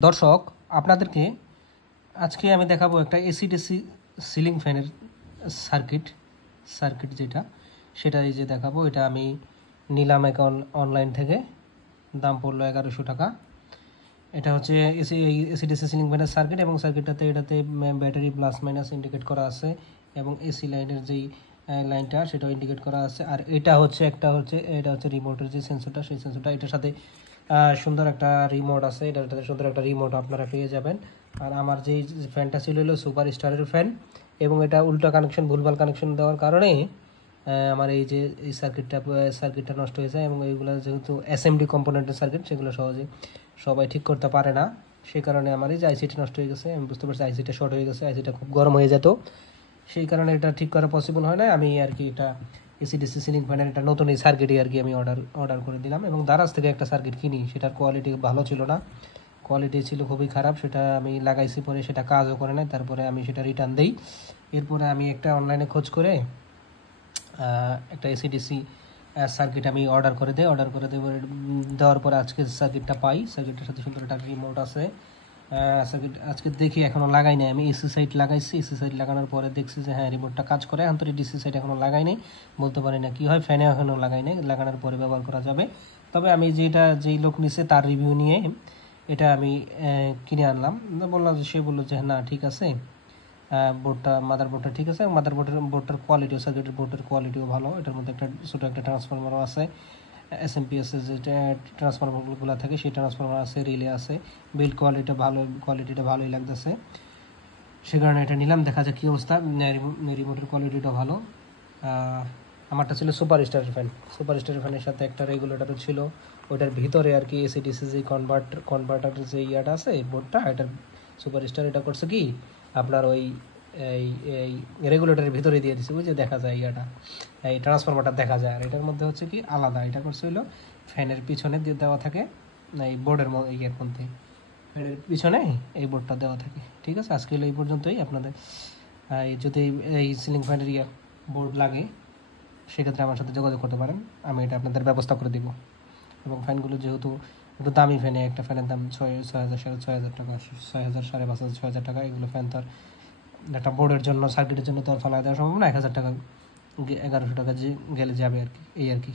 দর্শক আপনাদেরকে আজকে আমি দেখাবো একটা এসি-ডিসি সিলিং ফ্যানের সার্কিট যেটা সেটা এই যে দেখাবো। এটা আমি নিলাম এখন অনলাইন থেকে, দাম পড়লো 1100 টাকা। এটা হচ্ছে এসি-ডিসি সিলিং ফ্যানের সার্কিট এবং এটাতে ব্যাটারি প্লাস মাইনাস ইন্ডিকেট করা আছে এবং এসি লাইনের যেই লাইনটা সেটাও ইন্ডিকেট করা আছে। আর এটা হচ্ছে রিমোটের যে সেন্সরটা, সেই সেন্সরটা এটার সাথে সুন্দর একটা রিমোট আছে। এটাতে সুন্দর একটা রিমোট আপনারা পেয়ে যাবেন। আর আমার যেই ফ্যানটা ছিল হলো সুপার স্টারের ফ্যান এবং এটা উল্টা কানেকশন, ভুলভাল কানেকশন দেওয়ার কারণে আমার এই যে এই সার্কিটটা নষ্ট হয়ে যায় এবং এইগুলো যেহেতু এসএমডি কম্পোনেন্টের সার্কিট, সেগুলো সহজে সবাই ঠিক করতে পারে না। সেই কারণে আমার এই যে আইসিটা নষ্ট হয়ে গেছে। আমি বুঝতে পারছি আইসিটা শর্ট হয়ে গেছে, আইসিটা খুব গরম হয়ে যেত, সেই কারণে এটা ঠিক করা পসিবল হয় না। আমি আর কি এটা এসি-ডিসি সিলিং ফ্যানের একটা নতুন এই সার্কিটই আর কি আমি অর্ডার করে দিলাম এবং দারাজ থেকে একটা সার্কিট কিনি। সেটার কোয়ালিটি ভালো ছিল না, কোয়ালিটি ছিল খুবই খারাপ। সেটা আমি লাগাইছি, পরে সেটা কাজও করে নাই, তারপরে আমি সেটা রিটার্ন দিই। এরপরে আমি একটা অনলাইনে খোঁজ করে একটা এসি-ডিসি সার্কিট আমি অর্ডার করে দেওয়ার পরে আজকে সার্কিটটা পাই। সার্কিটের সাথে সুন্দর একটা রিমোট আছে। সার্কিট আজকে দেখি, এখনও লাগাই নাই। আমি এসি সাইড লাগাইছি, এসি সাইড লাগানোর পরে দেখছি যে হ্যাঁ রিমোটটা কাজ করে। এখন তো ডিসি সাইড এখনও লাগাই নাই, বলতে পারি না কী হয়। ফ্যানে এখনও লাগাই নাই, লাগানোর পরে ব্যবহার করা যাবে। তবে আমি যেই লোক নিছে তার রিভিউ নিয়ে এটা আমি কিনে আনলাম। সে বললো যে না ঠিক আছে, মাদারবোর্ডটা ঠিক আছে, বোর্ডটার কোয়ালিটিও, সার্কিটের বোর্ডের কোয়ালিটিও ভালো। এটার মধ্যে একটা ছোটো একটা ট্রান্সফরমারও আছে, এসএমপিএসের যে ট্রান্সফরমারগুলো থাকে সেই ট্রান্সফরমার আছে, রিলে আছে। বিল্ড কোয়ালিটিটা ভালোই লাগতেছে, সে কারণে এটা নিলাম। দেখা যাক কী অবস্থা। রিমোটের কোয়ালিটিটা ভালো। আমারটা ছিল সুপার স্টারের ফ্যানের সাথে একটা রেগুলেটরও ছিল। ওইটার ভিতরে আর কি এসি-ডিসি যে কনভার্টার যে ইয়াটা আছে বোর্ডটা, এটার সুপার স্টার এটা করছে কি আপনার ওই এই রেগুলেটরের ভিতরে দিয়ে দিচ্ছে, বুঝে দেখা যায় ইয়াটা, এই ট্রান্সফরমারটা দেখা যায়। আর এটার মধ্যে হচ্ছে কি আলাদা, এটা করছে হলো ফ্যানের পিছনে দিয়ে দেওয়া থাকে, এই বোর্ডের ইয়ের মধ্যে, ফ্যানের পিছনে এই বোর্ডটা দেওয়া থাকে। ঠিক আছে, আজকে এই পর্যন্তই। আপনাদের যদি এই সিলিং ফ্যানের বোর্ড লাগে সেক্ষেত্রে আমার সাথে যোগাযোগ করতে পারেন, আমি এটা আপনাদের ব্যবস্থা করে দিব। এবং ফ্যানগুলো যেহেতু একটু দামি ফ্যানে, একটা ফ্যানের দাম 6,000 টাকা, 6,000, 5,500, 6,000 টাকা। এগুলো ফ্যান তো আর একটা বোর্ডের জন্য, সার্কিটের জন্য তো আর ফেলা দেওয়া সম্ভব না। 1,000 টাকা, 1100 টাকা যে গেলে যাবে আর কি, এই আর কি।